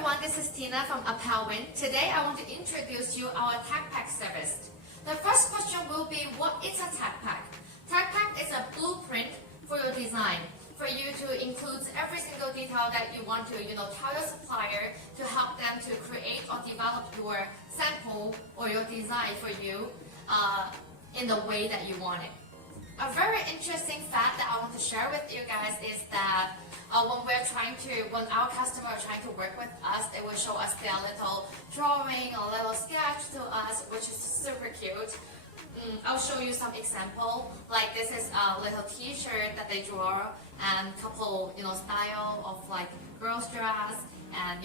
everyone, this is Tina from ApparelWin. Today I want to introduce you our Techpack service. The first question will be, what is a Techpack? Techpack is a blueprint for your design, for you to include every single detail that you want to tell your supplier to help them to create or develop your sample or your design for you in the way that you want it. A very interesting fact that I want to share with you guys is that when our customers are trying to work with us, they will show us their little drawing or little sketch to us, which is super cute. I'll show you some example. Like this is a little T-shirt that they draw, and couple style of like girls dress, and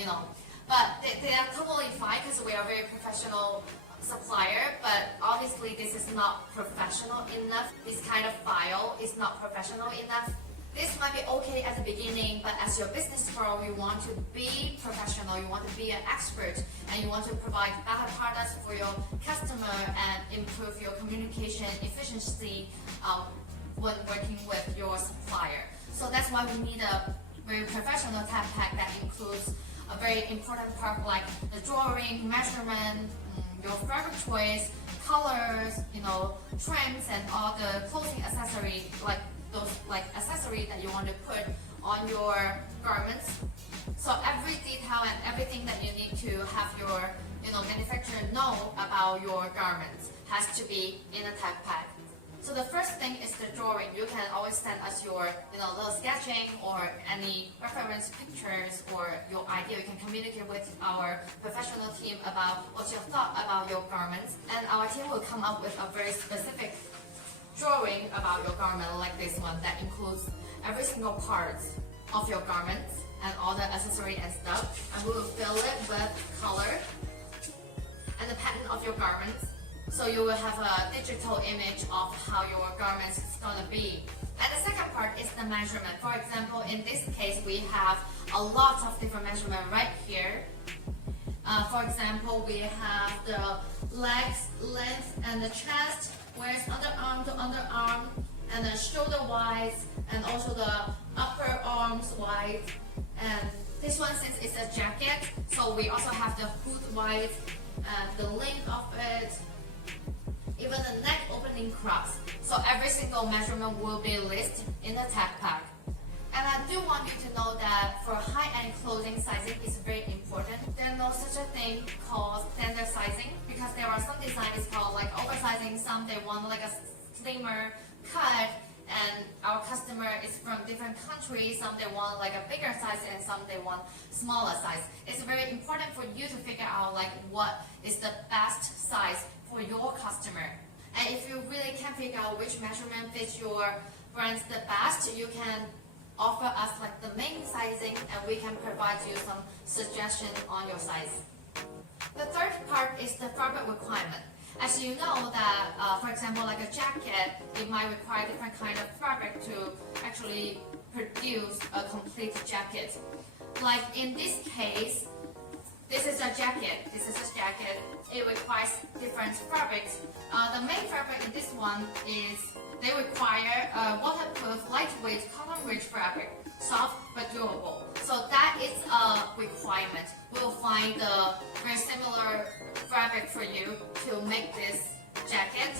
but they are totally fine because we are very professional supplier, but obviously this is not professional enough. This kind of file is not professional enough. This might be okay at the beginning, but as your business grows, you want to be professional, you want to be an expert, and you want to provide better products for your customer and improve your communication efficiency when working with your supplier. So that's why we need a very professional Techpack that includes a very important part like the drawing, measurement, your fabric choice, colors, trims, and all the clothing accessory, like those accessory that you want to put on your garments. So every detail and everything that you need to have your manufacturer know about your garments has to be in a Techpack. So the first thing is the drawing. You can always send us your little sketching or any reference pictures or your idea. You can communicate with our professional team about what you thought about your garments, and our team will come up with a very specific drawing about your garment like this one that includes every single part of your garments and all the accessory and stuff, and we will fill it with color and the pattern of your garments. So you will have a digital image of how your garments is going to be. And the second part is the measurement. For example, in this case, we have a lot of different measurement right here. For example, we have the legs length and the chest, whereas underarm to underarm, and the shoulder wide, and also the upper arms wide. And this one, since it's a jacket, so we also have the hood wide, and the length of it, even the neck opening cross. So every single measurement will be listed in the Techpack. And I do want you to know that for high-end clothing, sizing is very important. There's no such a thing called standard sizing, because there are some designs called like oversizing. Some they want like a slimmer cut, and our customer is from different countries. Some they want like a bigger size, and some they want smaller size. It's very important for you to figure out like what is the best size for your customer. And if you really can't figure out which measurement fits your brands the best, you can offer us like the main sizing, and we can provide you some suggestions on your size. The third part is the fabric requirement. As you know that, for example, like a jacket, it might require different kind of fabric to actually produce a complete jacket. Like in this case, this is a jacket. It requires different fabrics. The main fabric in this one is they require waterproof, lightweight, cotton-rich fabric, soft but durable. So that is a requirement. We'll find the very similar fabric for you to make this jacket.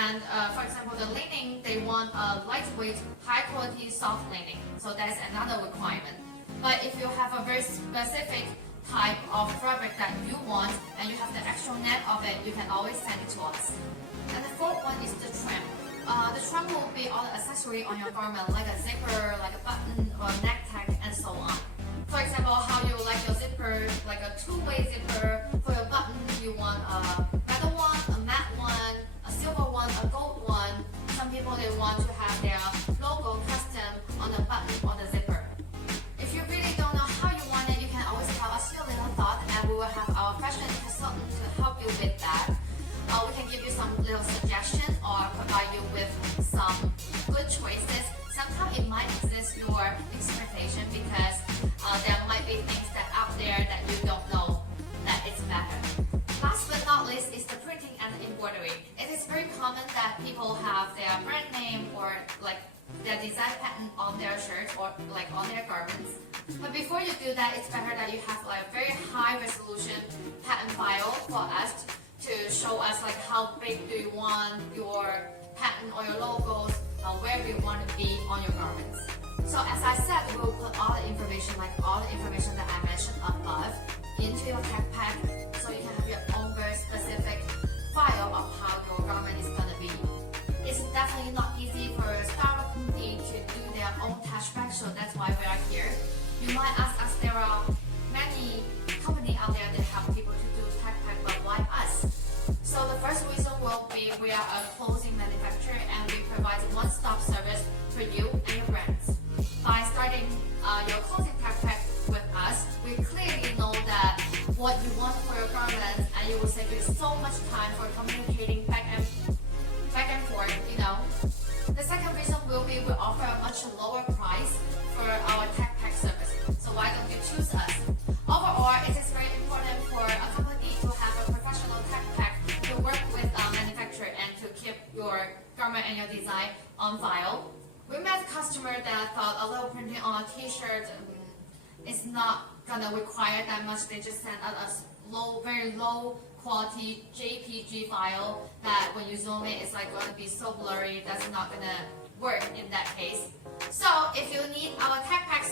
And for example, the lining, they want a lightweight, high-quality, soft lining. So that's another requirement. But if you have a very specific type of fabric that you want, and you have the actual net of it, you can always send it to us. And the fourth one is the trim. The trim will be all the accessory on your garment, like a zipper, like a button, or a neck tag, and so on. For example, how you like your zipper, like a two-way zipper. For your button, you want a metal one, a matte one, a silver one, a gold one. Some people, they want to have their logo custom on the button or the zipper. If you really don't know how you want it, you can always tell us your little thought, and we will have our fashion consultant to help you with that. We can give you some little suggestions or provide you with some good choices. Sometimes it might exist your expectation, because there might be things that out there that you don't know that it's better. Last but not least is the printing and the embroidery. It is very common that people have their brand name or like their design pattern on their shirts or like on their garments. But before you do that, it's better that you have like a very high resolution pattern file for us to show us like how big do you want your pattern or your logos, where do you want to be on your garments. So as I said, we'll put all the information, like all the information that I mentioned above, into your Techpack, so you can have your own very specific file of how your garment is gonna be. It's definitely not easy for a startup company to do their own Techpack, so that's why we are here. You might ask us, there are many companies out there that help people to do Techpack, but why us? So the first reason will be we are a clothing manufacturer and we provide a one-stop service for you and your brands. By starting your clothing Techpack with us, we clearly know that what you want for your garments, and you will save you so much time for communicating back and forth, you know. The second reason will be we offer a much lower price for our Techpack service. So why don't you choose us? Overall, it is very important for a company to have a professional Techpack to work with a manufacturer and to keep your garment and your design on file. We met customers that thought a little printing on a t-shirt is not gonna require that much. They just send us a very low quality JPG file that when you zoom in, it's like going to be so blurry. That's not gonna work in that case. So if you need our Techpack